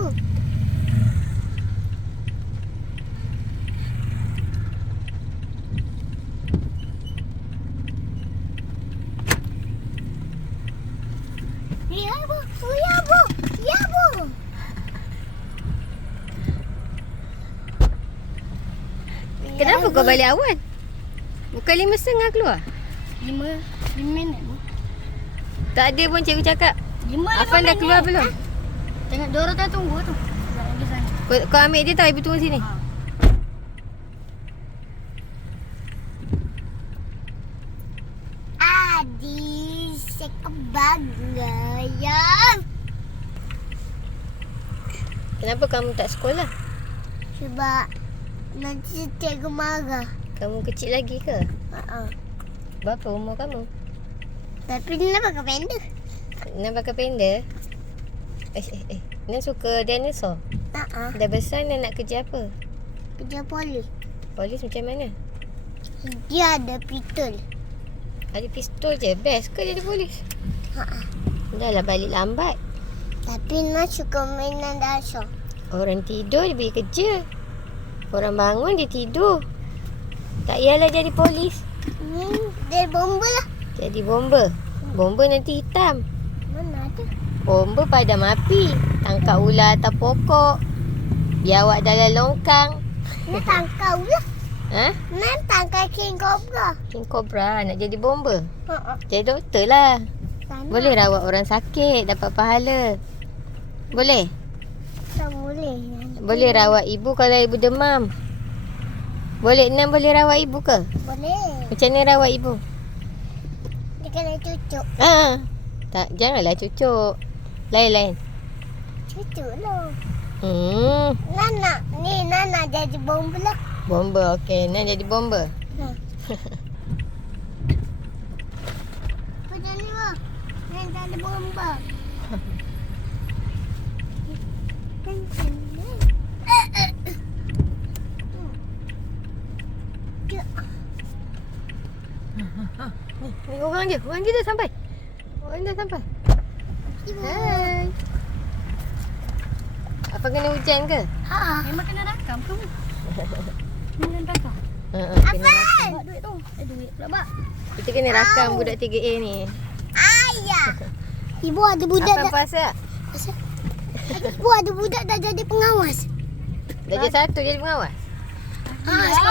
apa? Ya apa? Ya apa? Ya apa? Kenapa kau balik awal? Bukan 5:30 keluar? 5 minit bu. Tak ada pun cikgu cakap. 5 Afan dah keluar belum? Tengok Dora dah tunggu tu. Dah di sana. Kau ambil dia tau, ibu tunggu sini. Adi, saya bangga ya. Kenapa kamu tak sekolah? Sebab nanti cikgu marah. Kamu kecil lagi ke? Berapa umur kamu? Tapi dia nak pakai pendek. Nak pakai pendek? Nak suka dinosaur? Dah besar nak kerja apa? Kerja polis. Polis macam mana? Dia ada pistol. Ada pistol je. Best ke jadi polis? Dah lah balik lambat. Tapi nak suka mainan dasar. Orang tidur dia pergi kerja. Orang bangun dia tidur. Tak payahlah jadi polis. Dia bomba lah. Jadi bomba. Bomba nanti hitam. Mana ada? Bomba padam api. Tangkap ular atas pokok. Biawak dalam longkang. Nak tangkap lah. Ha? Nak tangkap King Cobra. King Cobra nak jadi bomba. Jadi doktor lah. Boleh rawat orang sakit, dapat pahala. Boleh? Tak boleh. Boleh rawat ibu kalau ibu demam. Boleh boleh rawat ibu ke? Boleh. Macam mana rawat ibu? Dia kena cucuk. Tak, janganlah cucuk. Lain-lain. Cucuk lah. Hmm. Nana jadi bomba lah. Bomba, okey. Nak jadi bomba. Macam ni lah. Nak jadi bomba. Ni orang dia. Orang dia dah sampai. Orang dah sampai. Hai. Apa kena hujan ke? Memang kena rakam ke? Kena rakam. Kena rakam. Bawa duit tu. Duit pula bak. Kita kena rakam budak 3A ni. Ayah. Ibu ada budak Apa pasal? Ibu ada budak dah jadi pengawas. Dah jadi satu jadi pengawas?